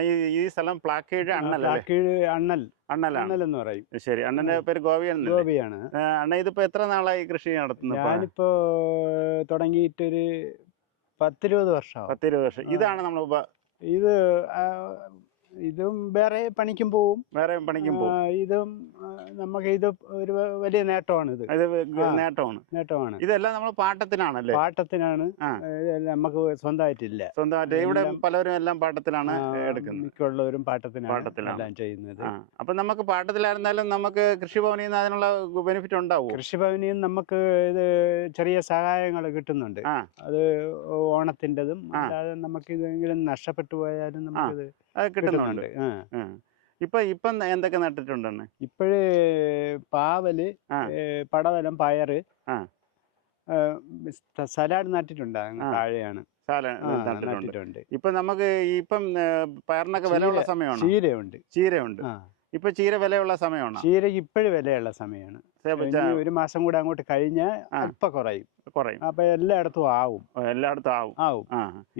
ഈ സ്ഥലം പ്ലാക്കേഴ് അണ്ണൽ അണ്ണലെന്ന് പറയും. ശരി, അണ്ണന്റെ പേര് ഗോപിയാണ്. അണ്ണ ഇതിപ്പോ എത്ര നാളായി കൃഷി നടത്തുന്നു? ഞാനിപ്പോ തുടങ്ങിയിട്ടൊരു 10-20 വർഷം. 10-20 വർഷം. ഇതാണ് നമ്മൾ ഇത് ഇതും വേറെ പണിക്കും പോവും. ഇതും നമുക്ക് ഇത് ഒരു വലിയ നേട്ടമാണ്. നേട്ടമാണ്. ഇതെല്ലാം നമ്മൾ പാട്ടത്തിനാണല്ലേ? പാട്ടത്തിനാണ്. നമുക്ക് സ്വന്തമായിട്ട് ഇവിടെ പലരും എല്ലാം പാട്ടത്തിലാണ് എടുക്കുന്നത്. മിക്കുള്ളവരും പാട്ടത്തിനാണ് ചെയ്യുന്നത്. അപ്പൊ നമുക്ക് പാട്ടത്തിലായിരുന്നാലും നമുക്ക് കൃഷിഭവനിൽ നിന്ന് അതിനുള്ള ബെനിഫിറ്റ് ഉണ്ടാവും. കൃഷിഭവനിൽ നിന്ന് നമുക്ക് ഇത് ചെറിയ സഹായങ്ങൾ കിട്ടുന്നുണ്ട്. അത് ഓണത്തിൻ്റെതും അല്ലാതെ നമുക്ക് ഇതെങ്കിലും നഷ്ടപ്പെട്ടു പോയാലും നമുക്കിത് കിട്ടുന്നുണ്ട്. ഇപ്പം എന്തൊക്കെ നട്ടിട്ടുണ്ടെന്ന്? ഇപ്പോഴ് പാവല്, പടവലം, പയറ്, സലാഡ് നട്ടിട്ടുണ്ട്. താഴെയാണ് നട്ടിട്ടുണ്ട്. ഇപ്പൊ നമുക്ക് ഇപ്പം പയറിനൊക്കെ വിലയുള്ള സമയമാണ്. ചീരയുണ്ട്. ഇപ്പൊ ചീര വിലയുള്ള സമയമാണ്. ചീരക്ക് ഇപ്പോഴും വിലയുള്ള സമയമാണ്. ഒരു മാസം കൂടെ അങ്ങോട്ട് കഴിഞ്ഞാൽ അല്പം കുറയും. അപ്പൊ എല്ലായിടത്തും ആവും.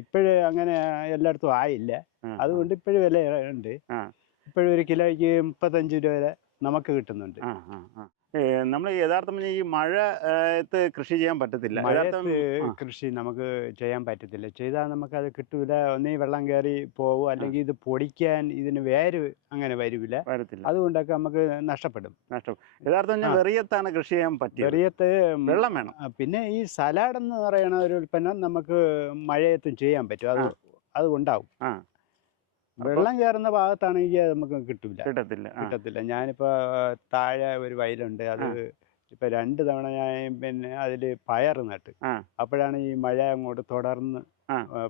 ഇപ്പോഴും അങ്ങനെ എല്ലായിടത്തും ആയില്ല. അതുകൊണ്ട് ഇപ്പോഴും വില ഉണ്ട്. ഇപ്പോഴും ഒരു കിലോയ്ക്ക് 35 രൂപ വരെ നമുക്ക് കിട്ടുന്നുണ്ട്. നമ്മൾ യഥാർത്ഥം ഈ മഴയത്ത് കൃഷി ചെയ്യാൻ പറ്റത്തില്ല. കൃഷി നമുക്ക് ചെയ്യാൻ പറ്റത്തില്ല. ചെയ്താൽ നമുക്കത് കിട്ടൂല. ഒന്നീ വെള്ളം കയറി പോവും, അല്ലെങ്കിൽ ഇത് പൊടിക്കാൻ ഇതിന് വേര് അങ്ങനെ വരത്തില്ല. അതുകൊണ്ടൊക്കെ നമുക്ക് നഷ്ടപ്പെടും. യഥാർത്ഥം വെറിയത്താണ് കൃഷി ചെയ്യാൻ പറ്റും. വെറിയത്ത് വെള്ളം വേണം. പിന്നെ ഈ സലാഡ് എന്ന് പറയുന്ന ഒരു ഉൽപ്പന്നം നമുക്ക് മഴയത്തും ചെയ്യാൻ പറ്റും. അത് ഉണ്ടാവും. വെള്ളം കയറുന്ന ഭാഗത്താണെങ്കിൽ നമുക്ക് കിട്ടത്തില്ല. ഞാനിപ്പോ താഴെ ഒരു വയലുണ്ട്. അത് ഇപ്പൊ 2 തവണ ഞാൻ പിന്നെ അതില് പയർ നട്ട്. അപ്പോഴാണ് ഈ മഴ അങ്ങോട്ട് തുടർന്ന്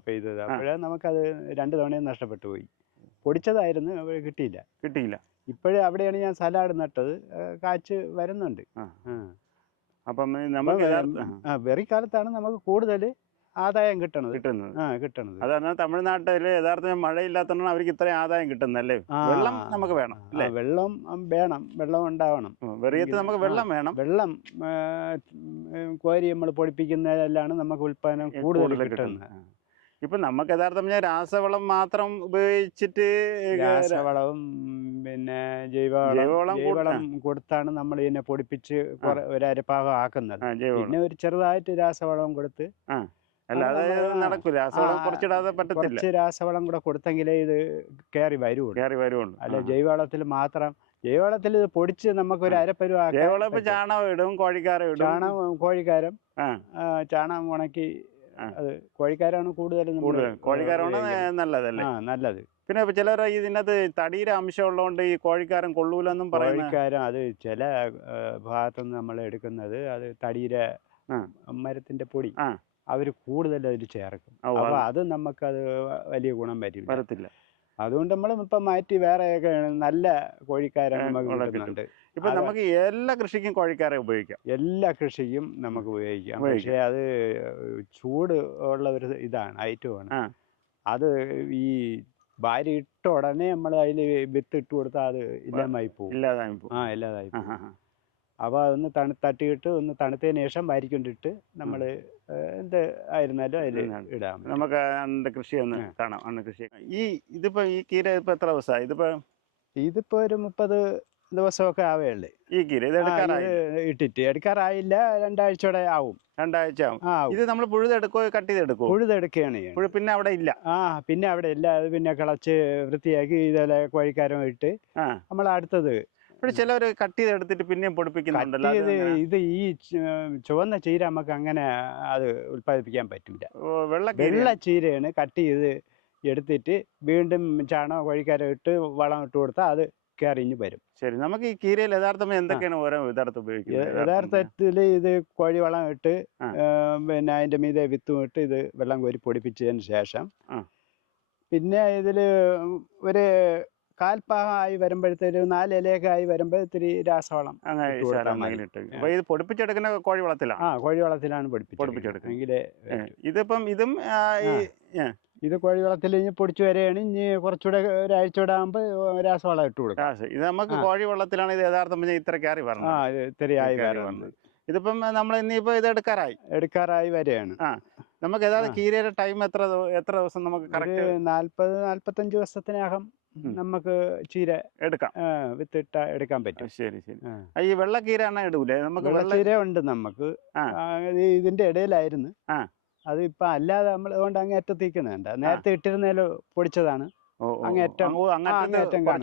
പെയ്തത്. അപ്പോഴേ നമുക്കത് 2 തവണയും നഷ്ടപ്പെട്ടു പോയി. പൊടിച്ചതായിരുന്നു, അപ്പോൾ കിട്ടിയില്ല. ഇപ്പോഴും അവിടെയാണ് ഞാൻ സലാഡ് നട്ടത്. കാച്ച് വരുന്നുണ്ട്. അപ്പം വെറിക്കാലത്താണ് നമുക്ക് കൂടുതൽ ആദായം കിട്ടണത്. അതാണ് തമിഴ്നാട്ടില് യഥാർത്ഥം മഴയില്ലാത്തതാണ് അവർക്ക് ഇത്രയും ആദായം കിട്ടുന്നല്ലേ. വെള്ളം നമുക്ക് വേണം. വെള്ളം ഉണ്ടാവണം. വെറിയത്ത് നമുക്ക് വെള്ളം വേണം. വെള്ളം കോരി നമ്മൾ പൊടിപ്പിക്കുന്നതിലാണ് നമുക്ക് ഉൽപ്പാദനം കൂടുതൽ കിട്ടുന്നത്. ഇപ്പൊ നമുക്ക് യഥാർത്ഥം രാസവളം മാത്രം ഉപയോഗിച്ചിട്ട്, രാസവളവും പിന്നെ ജൈവവളം കൊടുത്താണ് നമ്മൾ ഇതിനെ പൊടിപ്പിച്ച് ഒരു അരപ്പാകം ആക്കുന്നത്. പിന്നെ ഒരു ചെറുതായിട്ട് രാസവളം കൊടുത്ത് കുറച്ച് രാസവളം കൂടെ കൊടുത്തെങ്കിലേ ഇത് കയറി വരുള്ളൂ. അല്ല ജൈവവളത്തിൽ ജൈവവളത്തിൽ ഇത് പൊടിച്ച് നമുക്കൊരു അരപ്പരുവാക്കാം. ചാണകം ഇടും, കോഴിക്കാരം ചാണകം ഉണക്കി. അത് കോഴിക്കാരാണ് കൂടുതലും നല്ലത്. പിന്നെ ചിലർ ഇതിനകത്ത് തടിയുടെ അംശം ഉള്ളതുകൊണ്ട് ഈ കോഴിക്കാരം കൊള്ളൂലെന്നും കോഴിക്കാരം അത് ചില ഭാഗത്തുനിന്ന് നമ്മൾ എടുക്കുന്നത് അത് തടിയുടെ മരത്തിന്റെ പൊടി അവർ കൂടുതൽ അതിൽ ചേർക്കും. അപ്പൊ അത് നമുക്കത് വലിയ ഗുണം വരത്തില്ല. അതുകൊണ്ട് നമ്മൾ ഇപ്പൊ മാറ്റി വേറെയൊക്കെ നല്ല കോഴിക്കാരം നമുക്ക് കിട്ടുന്നുണ്ട്. ഇപ്പൊ നമുക്ക് എല്ലാ കൃഷിക്കും കോഴിക്കാരെ ഉപയോഗിക്കാം. എല്ലാ കൃഷിക്കും നമുക്ക് ഉപയോഗിക്കാം. പക്ഷെ അത് ചൂട് ഉള്ള ഒരു ഐറ്റമാണ്. അത് ഈ ഭാര്യ ഇട്ട ഉടനെ നമ്മൾ അതിൽ വിത്ത് ഇട്ട് കൊടുത്താൽ അത് ഇല്ലാതായി പോകും. അപ്പോൾ അതൊന്ന് തട്ടിയിട്ട് ഒന്ന് തണുത്തതിന് ശേഷം വാരിക്കൊണ്ടിട്ട് നമ്മൾ എന്ത് ആയിരുന്നാലും അതിൽ ഇടാം. നമുക്ക് കൃഷി ഒന്ന് കാണാം. ഇതിപ്പോ ഈ കീര ഇപ്പൊ എത്ര ദിവസമായി? ഇതിപ്പോ ഒരു 30 ദിവസമൊക്കെ ആവേയുള്ളൂ. ഈ കീര ഇട്ടിട്ട് എടുക്കാറായില്ല. 2 ആഴ്ചയോടെ ആവും. 2 ആഴ്ച ആവും. ഇത് നമ്മൾ കട്ട് ചെയ്തെടുക്കും. പുഴുതെടുക്കുകയാണ്. പിന്നെ അവിടെ ഇല്ല. പിന്നെ അവിടെ ഇല്ല. അത് പിന്നെ കിളച്ച് വൃത്തിയാക്കി ഇതേപോലെ കോഴിക്കാരം ഇട്ട് നമ്മൾ അടുത്തത്. ചിലവർ കട്ട് ചെയ്തെടുത്തിട്ട് പിന്നെയും പൊടിപ്പിക്കുന്നുണ്ടല്ലോ. ഇത് ഈ ചുവന്ന ചീര നമുക്ക് അങ്ങനെ അത് ഉൽപ്പാദിപ്പിക്കാൻ പറ്റില്ല. വെള്ള ചീരയാണ് കട്ട് ചെയ്ത് എടുത്തിട്ട് വീണ്ടും ചാണകം കോഴിക്കാരം ഇട്ട് വളം ഇട്ട് കൊടുത്താൽ അത് കയറിഞ്ഞ് വരും. ശരി, നമുക്ക് ഈ കീരയിൽ യഥാർത്ഥം എന്തൊക്കെയാണ് ഓരോ ഉപയോഗിക്കുന്നത്? യഥാർത്ഥത്തിൽ ഇത് കോഴി വളം ഇട്ട് പിന്നെ അതിന്റെ മീതെ വിത്തും ഇട്ട് ഇത് വെള്ളം കോരി പൊടിപ്പിച്ചതിന് ശേഷം പിന്നെ ഇതില് ഒരു കാൽപ്പാകമായി വരുമ്പോഴത്തേക്ക് 4 ഇലയൊക്കെ ആയി വരുമ്പോൾ ഇത്തിരി രാസവളം ഇത് പൊടിപ്പിച്ചെടുക്കുന്ന കോഴിവളത്തിലാണ്. കോഴിവളത്തിലാണ് പൊടിപ്പിച്ചെടുക്കുന്നത്. ഇത് കോഴിവളത്തിൽ ഇനി പൊടിച്ചു വരെയാണ്. ഇനി കുറച്ചുകൂടെ ഒരാഴ്ചയോടെ ആകുമ്പോൾ രാസവളം ഇട്ട് കൊടുക്കാം. ഇത് നമുക്ക് കോഴിവളത്തിലാണ് ഇത് യഥാർത്ഥം ഇത്ര കയറി വരുന്നത്. ഇത്തിരി ആയി വരുന്നത്. ഇതിപ്പം നമ്മൾ ഇനിയിപ്പോ ഇത് എടുക്കാറായി വരെയാണ്. നമുക്ക് ഏതാണ്ട് കീരയുടെ ടൈം എത്ര ദിവസം നമുക്ക് കറക്റ്റ്? 40-45 ദിവസത്തിനകം നമുക്ക് ചീര എടുക്കാം, വിത്തിട്ട എടുക്കാൻ പറ്റും. ശരി ശരി. ഈ വെള്ളക്കീര ഇടൂലേ? നമുക്ക് വെള്ളക്കീര ഉണ്ട് നമുക്ക്. ഇതിന്റെ ഇടയിലായിരുന്നു. അത് ഇപ്പൊ അല്ലാതെ നമ്മൾ അതുകൊണ്ട് അങ്ങേ അറ്റത്തേക്കുന്നുണ്ട്. നേരത്തെ ഇട്ടിരുന്നേലോ പൊടിച്ചതാണ്. അങ്ങേറ്റം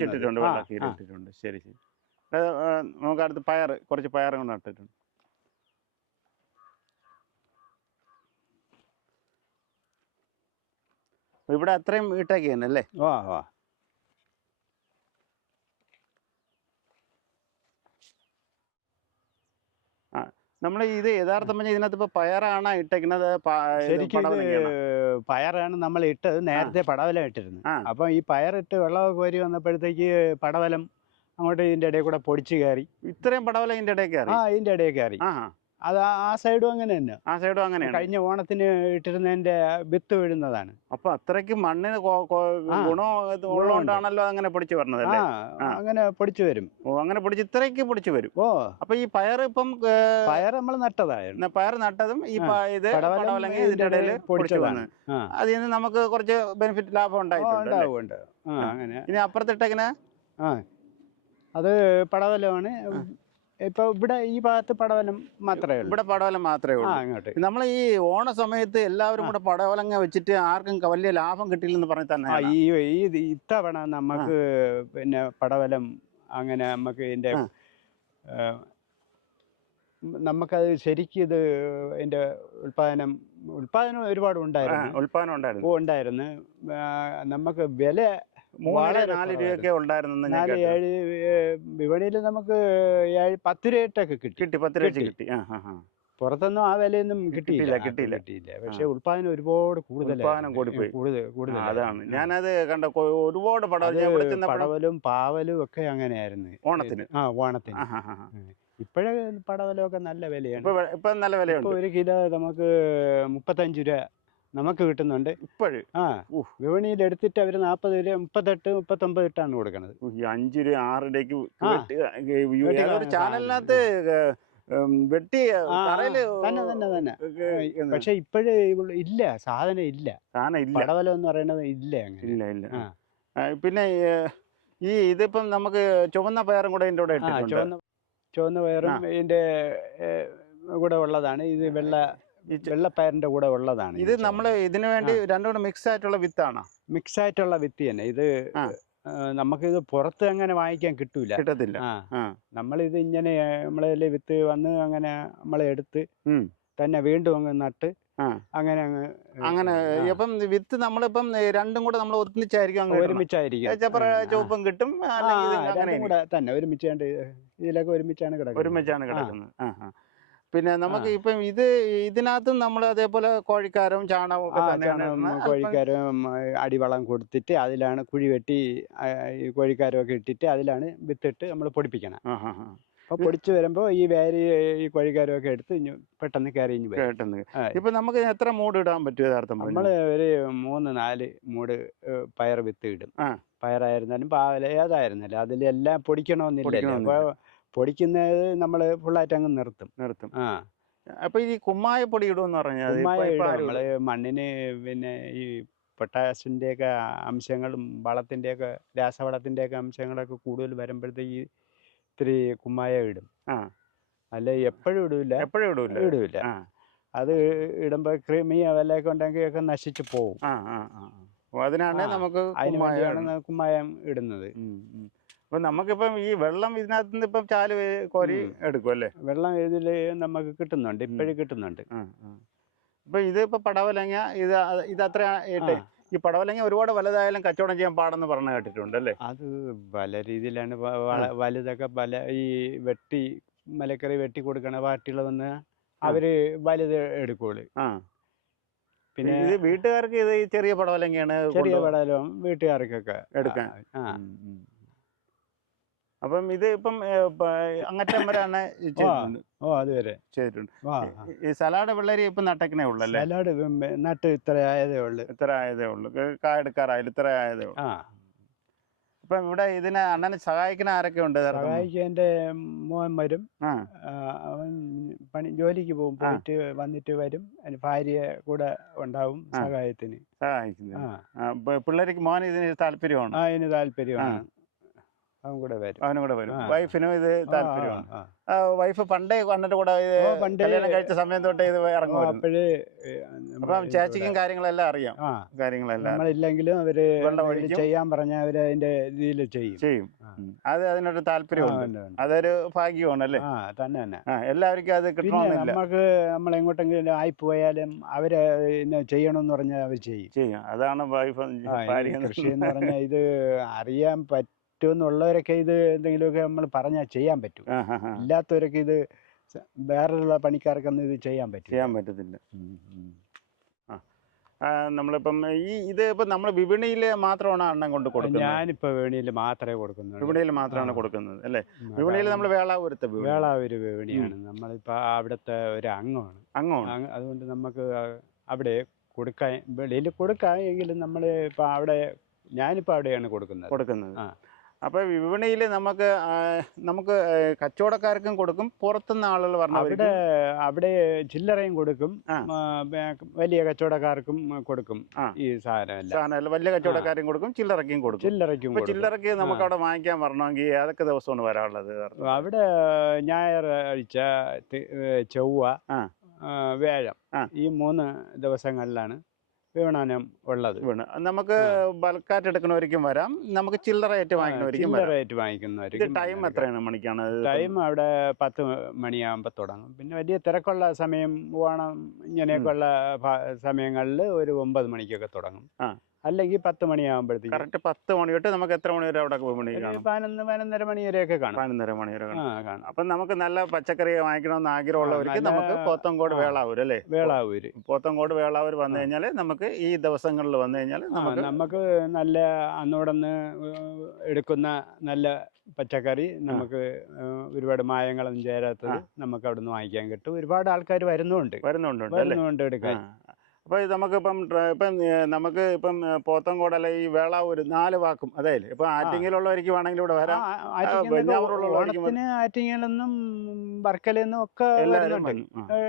ഇട്ടിട്ടുണ്ട്, വെള്ളക്കീര ഇട്ടിട്ടുണ്ട്. ശരി ശരി. നമുക്ക് അടുത്ത് കുറച്ച് പയർ കൊണ്ട് നട്ടിട്ടുണ്ട്. ഇവിടെ അത്രയും ഇട്ടേക്ക് തന്നെ അല്ലേ? നമ്മൾ ഇത് യഥാർത്ഥം പറഞ്ഞാൽ ഇതിനകത്ത് ഇപ്പൊ പയറാണ് ഇട്ടേക്കുന്നത്? പയറാണ് നമ്മൾ ഇട്ടത്. നേരത്തെ പടവലം ഇട്ടിരുന്നു. അപ്പൊ ഈ പയറിട്ട് വെള്ളമൊക്കെ കോരി വന്നപ്പോഴത്തേക്ക് പടവലം അങ്ങോട്ട് ഇതിന്റെ ഇടയിൽ കൂടെ പൊടിച്ചു കയറി. ഇത്രയും പടവലം ഇതിന്റെ ഇടയിൽ കയറി? ഇതിന്റെ ഇടയിൽ കയറി. അത് ആ സൈഡും അങ്ങനെ തന്നെ. ആ സൈഡും അങ്ങനെ. കഴിഞ്ഞ ഓണത്തിന് ഇട്ടിരുന്നതിന്റെ വിത്ത് വീഴുന്നതാണ്. അപ്പൊ അത്രയ്ക്ക് മണ്ണിന് ഗുണമുള്ളതുകൊണ്ടാണല്ലോ അങ്ങനെ പൊടിച്ചു വരുന്നത്? അങ്ങനെ പൊടിച്ചു വരും. അങ്ങനെ പൊടിച്ച് ഇത്രയ്ക്ക് പൊടിച്ചു വരും. അപ്പൊ ഈ പയർ ഇപ്പം പയർ നമ്മൾ നട്ടതായിരുന്നു. പയർ നട്ടതും ഈ പടവലങ്ങ ഇതിന്റെ ഇടയിൽ പൊടിച്ചു വന്നു. അതിൽ നിന്ന് നമുക്ക് കുറച്ച് ബെനിഫിറ്റ് ലാഭം ഉണ്ടായിട്ടുണ്ട്. ഇനി അപ്പുറത്തിട്ടെങ്ങനെ? അത് പടവലമാണ്. ഇപ്പൊ ഇവിടെ ഈ ഭാഗത്ത് പടവലം മാത്രമേ ഉള്ളൂ. ഇവിടെ പടവലം മാത്രമേ ഉള്ളൂ. നമ്മൾ ഈ ഓണ സമയത്ത് എല്ലാവരും കൂടെ പടവലങ്ങ വെച്ചിട്ട് ആർക്കും വലിയ ലാഭം കിട്ടിയില്ലെന്ന് പറഞ്ഞ് തന്നെ ഇത്തവണ നമുക്ക് പിന്നെ പടവലം അങ്ങനെ നമുക്ക് ഇതിന്റെ നമുക്കത് ശരിക്കും ഇതിന്റെ ഉൽപാദനം ഒരുപാട് ഉണ്ടായിരുന്നു. നമുക്ക് വില 4 രൂപയൊക്കെ ഉണ്ടായിരുന്നു. 4-7 വിപണിയിൽ നമുക്ക് 10 രൂപയൊക്കെ കിട്ടി. 10 രൂപ കിട്ടി. പുറത്തൊന്നും ആ വിലയൊന്നും കിട്ടിയില്ല. പക്ഷെ ഉൽപാദനം ഒരുപാട് കൂടുതൽ. അതാണ് ഞാനത് കണ്ട. ഒരുപാട് പടവലും പാവലും ഒക്കെ അങ്ങനെയായിരുന്നു ഓണത്തിന്. ഇപ്പോഴേ പടവലും ഒക്കെ നല്ല വിലയാണ്. ഇപ്പൊ നല്ല വിലയുണ്ട്. 1 കിലോ നമുക്ക് 35 രൂപ നമുക്ക് കിട്ടുന്നുണ്ട് ഇപ്പോഴും. വിപണിയിൽ എടുത്തിട്ട് അവര് 40 രൂപ 38-39 ഇട്ടാണ് കൊടുക്കണത്. 5 രൂപ 6 രൂപയ്ക്ക് ചാനലിനകത്ത് വെട്ടി തന്നെ. പക്ഷെ ഇപ്പോഴേ ഇല്ല, സാധനം ഇല്ല. പടവലം എന്ന് പറയണത് ഇല്ല. പിന്നെ ഈ ഇതിപ്പം നമുക്ക് ചുവന്ന പയറും കൂടെ ഇതിന്റെ കൂടെ ചുവന്ന പയറും ഇതിന്റെ കൂടെ ഉള്ളതാണ്. ഇത് വെള്ളപ്പയറിന്റെ കൂടെ ഉള്ളതാണ്. ഇത് നമ്മൾ ഇതിനു വേണ്ടി രണ്ടും കൂടെ മിക്സ് ആയിട്ടുള്ള വിത്താണ്. മിക്സ് ആയിട്ടുള്ള വിത്ത് തന്നെ ഇത്. നമുക്കിത് പുറത്ത് അങ്ങനെ വാങ്ങിക്കാൻ കിട്ടത്തില്ല. നമ്മളിത് ഇങ്ങനെ നമ്മളെ വിത്ത് വന്ന് അങ്ങനെ നമ്മളെ എടുത്ത് തന്നെ വീണ്ടും അങ്ങ് നട്ട് അങ്ങനെ ഇപ്പം വിത്ത് നമ്മളിപ്പം രണ്ടും കൂടെ നമ്മൾ ഒരുമിച്ചായിരിക്കും. ചുവപ്പും കിട്ടും തന്നെ ഒരുമിച്ചാണ്ട് ഇതിലൊക്കെ ഒരുമിച്ചാണ് കിടക്കുന്നത്. പിന്നെ നമുക്ക് ഇപ്പം ഇതിനകത്തും നമ്മൾ അതേപോലെ കോഴിക്കാരവും ചാണകവും കോഴിക്കാരവും അടിവളം കൊടുത്തിട്ട് അതിലാണ് കുഴി വെട്ടി കോഴിക്കാരവും ഒക്കെ ഇട്ടിട്ട് അതിലാണ് വിത്തിട്ട് നമ്മൾ പൊടിപ്പിക്കണം. അപ്പൊ പൊടിച്ചു വരുമ്പോ ഈ ഈ കോഴിക്കാരവും ഒക്കെ എടുത്ത് പെട്ടെന്ന് കയറി ഇപ്പൊ നമുക്ക് എത്ര മൂട് ഇടാൻ പറ്റും യഥാർത്ഥം? നമ്മള് ഒരു 3-4 മൂട് പയർ വിത്ത് ഇടും. പയറായിരുന്നാലും പാവല ഏതായിരുന്നാലും അതിലെല്ലാം പൊടിക്കണമെന്നില്ല. അപ്പൊ പൊടിക്കുന്നത് നമ്മൾ ഫുള്ളായിട്ട് അങ്ങ് നിർത്തും. അപ്പൊ ഈ കുമ്മായപ്പൊടി ഇടുമെന്ന് പറഞ്ഞാൽ നമ്മള് മണ്ണിന് പിന്നെ ഈ പൊട്ടാസിന്റെ ഒക്കെ അംശങ്ങളും വളത്തിന്റെയൊക്കെ രാസവളത്തിന്റെയൊക്കെ അംശങ്ങളൊക്കെ കൂടുതൽ വരുമ്പോഴത്തേക്ക് ഇത്തിരി കുമ്മായ ഇടും. അല്ല എപ്പോഴും ഇടൂല. അത് ഇടുമ്പോ ക്രിമിയ വല്ലതൊക്കെ ഉണ്ടെങ്കിൽ ഒക്കെ നശിച്ചു പോകും. അതിനാണ് നമുക്ക് അതിന് വേണ്ടിയാണ് കുമ്മായം ഇടുന്നത്. അപ്പൊ നമുക്കിപ്പം ഈ വെള്ളം ഇതിനകത്ത് നിന്ന് ഇപ്പം ചാല് കോരി എടുക്കും അല്ലേ? വെള്ളം ഇതില് നമുക്ക് കിട്ടുന്നുണ്ട്, ഇപ്പോഴും കിട്ടുന്നുണ്ട്. അപ്പൊ ഇതിപ്പോ പടവലങ്ങ ഇത് അത്ര ഈ പടവലങ്ങ ഒരുപാട് വലുതായാലും കച്ചവടം ചെയ്യാൻ പാടെന്ന് പറഞ്ഞു കേട്ടിട്ടുണ്ട് അല്ലേ? അത് പല രീതിയിലാണ്. വലുതൊക്കെ ഈ മലക്കറി വെട്ടി കൊടുക്കണ പാർട്ടികൾ വന്ന് അവര് വലുത് എടുക്കുള്ളൂ. പിന്നെ ഇത് വീട്ടുകാർക്ക് ഇത് ചെറിയ പടവലങ്ങയാണ്. ചെറിയ പടവലം വീട്ടുകാർക്കൊക്കെ എടുക്കാൻ. അപ്പം ഇത് ഇപ്പം അങ്ങറ്റം വരെയാണ് അതുവരെ ചെയ്തിട്ടുണ്ട്. ഈ സലാഡ് വെള്ളരി ഇപ്പം നട്ടക്കണേ ഉള്ളല്ലേ? സലാഡ് നട്ട് ഇത്ര ആയതേ ഉള്ളു. കായെടുക്കാറായാലും ഇത്ര ആയതേ ഉള്ളു. അപ്പം ഇവിടെ ഇതിനെ അണ്ണനെ സഹായിക്കുന്ന ആരൊക്കെ ഉണ്ട്? സഹായിക്കാൻ എൻ്റെ മോൻ വരും. അവൻ ജോലിക്ക് പോകും, പോയിട്ട് വന്നിട്ട് വരും. അതിന് ഭാര്യ കൂടെ ഉണ്ടാവും സഹായത്തിന്. പിള്ളേർക്ക് മോൻ ഇതിന് താല്പര്യമാണ്? അതിന് താല്പര്യമാണ്. അവനും കൂടെ വരും. വൈഫിനും ഇത് താല്പര്യമാണ്. വൈഫ് പണ്ടേ അണ്ണന്റെ കൂടെ കല്യാണം കഴിച്ച സമയം തൊട്ടേ ഇത് ഇറങ്ങും. അപ്പം ചേച്ചിക്കും കാര്യങ്ങളെല്ലാം അറിയാം. നമ്മളില്ലെങ്കിലും അവര് ചെയ്യാൻ പറഞ്ഞ അവര് അതിന്റെ ഇതിൽ ചെയ്യും. അത് അതിനൊരു താല്പര്യമുണ്ട്. അതൊരു ഭാഗ്യമാണ് അല്ലേ? തന്നെ എല്ലാവർക്കും അത് കിട്ടണമെന്നില്ല. നമുക്ക് നമ്മളെങ്ങോട്ടെങ്കിലും ആയിപ്പോയാലും അവര് ചെയ്യണമെന്ന് പറഞ്ഞാൽ അവർ ചെയ്യും. അതാണ് വൈഫ് കൃഷി എന്ന് പറഞ്ഞാൽ ഇത് അറിയാൻ പറ്റുമെന്നുള്ളവരൊക്കെ ഇത് എന്തെങ്കിലുമൊക്കെ നമ്മൾ പറഞ്ഞാൽ ചെയ്യാൻ പറ്റും. ഇല്ലാത്തവരൊക്കെ ഇത് വേറെയുള്ള പണിക്കാർക്കൊന്നും ഇത് ചെയ്യാൻ പറ്റത്തില്ല. നമ്മളിപ്പം ഇത് ഇപ്പം നമ്മൾ വിപണിയിൽ മാത്രമാണ് അണ്ണൻ കൊണ്ട് കൊടുക്കുന്നത്? ഞാനിപ്പോൾ വിപണിയിൽ മാത്രമേ കൊടുക്കുന്നുള്ളൂ. വിപണിയിൽ മാത്രമാണ് കൊടുക്കുന്നത് അല്ലേ? വിപണിയിൽ നമ്മൾ വേളാവൂര് വിപണിയാണ്. നമ്മളിപ്പോൾ അവിടുത്തെ ഒരു അംഗമാണ്. അതുകൊണ്ട് നമുക്ക് അവിടെ കൊടുക്കാൻ, വെളിയിൽ കൊടുക്കാം എങ്കിലും നമ്മൾ ഇപ്പോൾ ഞാനിപ്പോൾ അവിടെയാണ് കൊടുക്കുന്നത്. അപ്പോൾ വിപണിയിൽ നമുക്ക് കച്ചവടക്കാർക്കും കൊടുക്കും, പുറത്തുനിന്ന് ആളുകൾ പറഞ്ഞ അവിടെ ചില്ലറയും കൊടുക്കും, വലിയ കച്ചവടക്കാർക്കും കൊടുക്കും. ഈ സാധനം വലിയ കച്ചവടക്കാരും കൊടുക്കും, ചില്ലറയ്ക്കും കൊടുക്കും. ചില്ലറയ്ക്ക് നമുക്ക് അവിടെ വാങ്ങിക്കാൻ വരണമെങ്കിൽ ഏതൊക്കെ ദിവസമാണ് വരാനുള്ളത്? അവിടെ ഞായറാഴ്ച, ചൊവ്വ, വ്യാഴം ഈ 3 ദിവസങ്ങളിലാണ് വിപണനം ഉള്ളത്. നമുക്ക് ബൾക്കായിട്ട് എടുക്കുന്നവർക്കും വരാം, നമുക്ക് ചില്ലറയായിട്ട് വാങ്ങിക്കുന്നവർക്കും. ടൈം എത്രയാണ് മണിക്കാണ്? ടൈം അവിടെ 10 മണിയാകുമ്പോൾ തുടങ്ങും. പിന്നെ വലിയ തിരക്കുള്ള സമയം ഓണം ഇങ്ങനെയൊക്കെയുള്ള സമയങ്ങളിൽ ഒരു 9 മണിക്കൊക്കെ തുടങ്ങും. അല്ലെങ്കിൽ 10 മണിയാകുമ്പോഴത്തേക്ക്. കറക്റ്റ് 10 മണി തൊട്ട് നമുക്ക് എത്ര മണി വരെ അവിടെ 11-11:30 മണി വരെയൊക്കെ കാണും. 11:30 മണി വരെ കാണും. അപ്പം നമുക്ക് നല്ല പച്ചക്കറി വാങ്ങിക്കണമെന്ന് ആഗ്രഹമുള്ളവർക്ക് നമുക്ക് പോത്തങ്കോട് വേളാവൂർ അല്ലേ? പോത്തങ്കോട് വേളാവൂർ വന്നു കഴിഞ്ഞാൽ നമുക്ക് ഈ ദിവസങ്ങളിൽ വന്നു കഴിഞ്ഞാൽ നമുക്ക് നല്ല അന്നോടന്ന് എടുക്കുന്ന നല്ല പച്ചക്കറി, നമുക്ക് ഒരുപാട് മായങ്ങളൊന്നും ചേരാത്തത് നമുക്ക് അവിടെ നിന്ന് വാങ്ങിക്കാൻ കിട്ടും. ഒരുപാട് ആൾക്കാർ വരുന്നുണ്ട് എടുക്കാൻ. അപ്പോൾ നമുക്കിപ്പം പോത്തങ്കോടല്ല ഈ വേളാവൂർ 4 വാക്കും അതായത് ഇപ്പം ആറ്റിങ്ങലുള്ളവർക്ക് വേണമെങ്കിൽ ഇവിടെ വരാം. ആറ്റിങ്ങലെന്നും വർക്കലെന്നും ഒക്കെ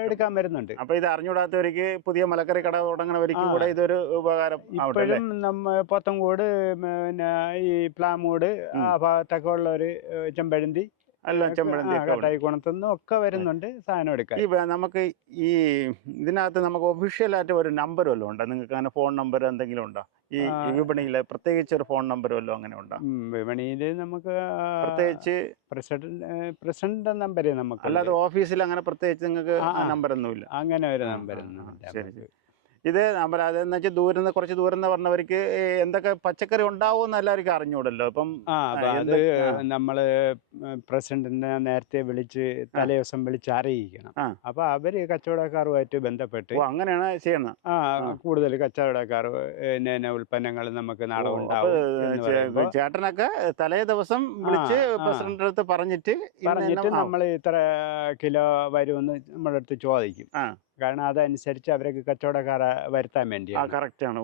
എടുക്കാൻ വരുന്നുണ്ട്. അപ്പോൾ ഇത് അറിഞ്ഞുകൂടാത്തവർക്ക്, പുതിയ മലക്കറി കട തുടങ്ങുന്നവർക്കും കൂടെ ഇതൊരു ഉപകാരം. ഇപ്പോഴും പോത്തങ്കോട്, പിന്നെ ഈ പ്ലാമൂട് ആ ഭാഗത്തൊക്കെ ഉള്ളവർ, ചെമ്പഴന്തി, കട്ടായിക്കുണത്തുനിന്നും ഒക്കെ വരുന്നുണ്ട് സാധനം എടുക്കാൻ. നമുക്ക് ഈ ഇതിനകത്ത് നമുക്ക് ഒഫീഷ്യലായിട്ട് ഒരു നമ്പർ വല്ലതും ഉണ്ടോ? നിങ്ങൾക്ക് അങ്ങനെ ഫോൺ നമ്പർ എന്തെങ്കിലും ഉണ്ടോ ഈ വിപണിയിൽ? പ്രത്യേകിച്ച് ഒരു ഫോൺ നമ്പർ വല്ലതും അങ്ങനെ ഉണ്ടോ? വിപണിയിൽ നമുക്ക് പ്രത്യേകിച്ച് പ്രസിഡന്റ് നമ്പർ നമുക്ക്, അല്ലാതെ ഓഫീസിൽ അങ്ങനെ പ്രത്യേകിച്ച് നിങ്ങൾക്ക് നമ്പറൊന്നുമില്ല? അങ്ങനെ ഒരു നമ്പറൊന്നും. ശരി. ഇത് അതെന്ന് വെച്ചാൽ കുറച്ച് ദൂരം പറഞ്ഞവർക്ക് എന്തൊക്കെ പച്ചക്കറി ഉണ്ടാവുമെന്ന് എല്ലാവർക്കും അറിഞ്ഞൂടല്ലോ. അപ്പം അത് നമ്മള് പ്രസിഡന്റിനെ നേരത്തെ വിളിച്ച് തലേദിവസം വിളിച്ച് അറിയിക്കണം. അപ്പൊ അവര് കച്ചവടക്കാരുമായിട്ട് ബന്ധപ്പെട്ട് അങ്ങനെയാണ് ചെയ്യുന്നത്. കൂടുതൽ കച്ചവടക്കാർ ഉൽപ്പന്നങ്ങൾ നമുക്ക് നാളെ ഉണ്ടാവും. ചേട്ടനൊക്കെ തലേ ദിവസം വിളിച്ച് പ്രസിഡന്റിന്റെ അടുത്ത് പറഞ്ഞിട്ട് നമ്മൾ ഇത്ര കിലോ വരുമെന്ന് നമ്മുടെ അടുത്ത് ചോദിക്കും. കാരണം അതനുസരിച്ച് അവർക്ക് കച്ചവടക്കാരെ വരുത്താൻ വേണ്ടിയാണ്. കറക്റ്റാണ്.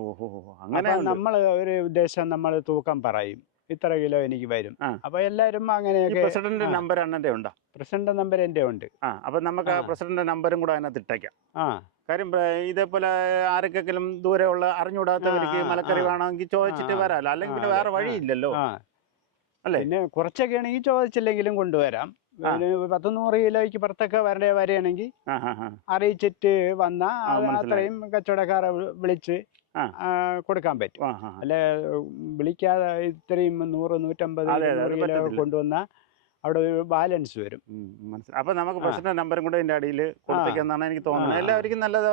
അങ്ങനെ നമ്മൾ ഒരു ഉദ്ദേശം നമ്മൾ തൂക്കം പറയും, ഇത്ര കിലോ എനിക്ക് വരും. അപ്പൊ എല്ലാരും അങ്ങനെയൊക്കെ. പ്രസിഡന്റ് നമ്പർ എന്നെ ഉണ്ടോ? പ്രസിഡന്റ് നമ്പർ എന്റെ ഉണ്ട്. അപ്പൊ നമുക്ക് ആ പ്രസിഡന്റ് നമ്പറും കൂടെ അതിനകത്ത് ഇട്ടേക്കാം. കാര്യം ഇതേപോലെ ആർക്കെങ്കിലും ദൂരെയുള്ള അറിഞ്ഞുകൂടാത്തവർക്ക് മലക്കറി വേണമെങ്കിൽ ചോദിച്ചിട്ട് വരാമല്ലോ, അല്ലെങ്കിൽ പിന്നെ വേറെ വഴിയില്ലല്ലോ അല്ലേ? പിന്നെ കുറച്ചൊക്കെ ആണെങ്കിൽ ചോദിച്ചില്ലെങ്കിലും കൊണ്ടുവരാം. 100 കിലോയ്ക്ക് പുറത്തൊക്കെ വരികയാണെങ്കിൽ അറിയിച്ചിട്ട് വന്നാൽ അത്രയും കച്ചവടക്കാരെ വിളിച്ച് കൊടുക്കാൻ പറ്റും. അല്ലെ വിളിക്കാതെ ഇത്രയും 100-150 കിലോ കൊണ്ടുവന്നാൽ അവിടെ ഒരു ബാലൻസ് വരും. അപ്പൊ നമുക്ക് പ്രസിഡന്റ് നമ്പറും കൂടെ ഇതിന്റെ അടിയിൽ കൊടുത്തേക്കെന്നാണ് എനിക്ക് തോന്നുന്നത്. എല്ലാവർക്കും നല്ലത്.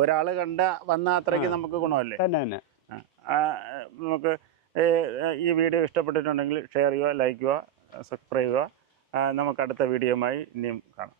ഒരാള് വന്ന അത്രയ്ക്ക് നമുക്ക് ഗുണമല്ലേ? തന്നെ. നമുക്ക് ഈ വീഡിയോ ഇഷ്ടപ്പെട്ടിട്ടുണ്ടെങ്കിൽ ഷെയർ ചെയ്യുക, ലൈക്ക് ചെയ്യുക, സബ്സ്ക്രൈബ് ചെയ്യുക. നമുക്ക് അടുത്ത വീഡിയോയുമായി ഇനിയും കാണാം.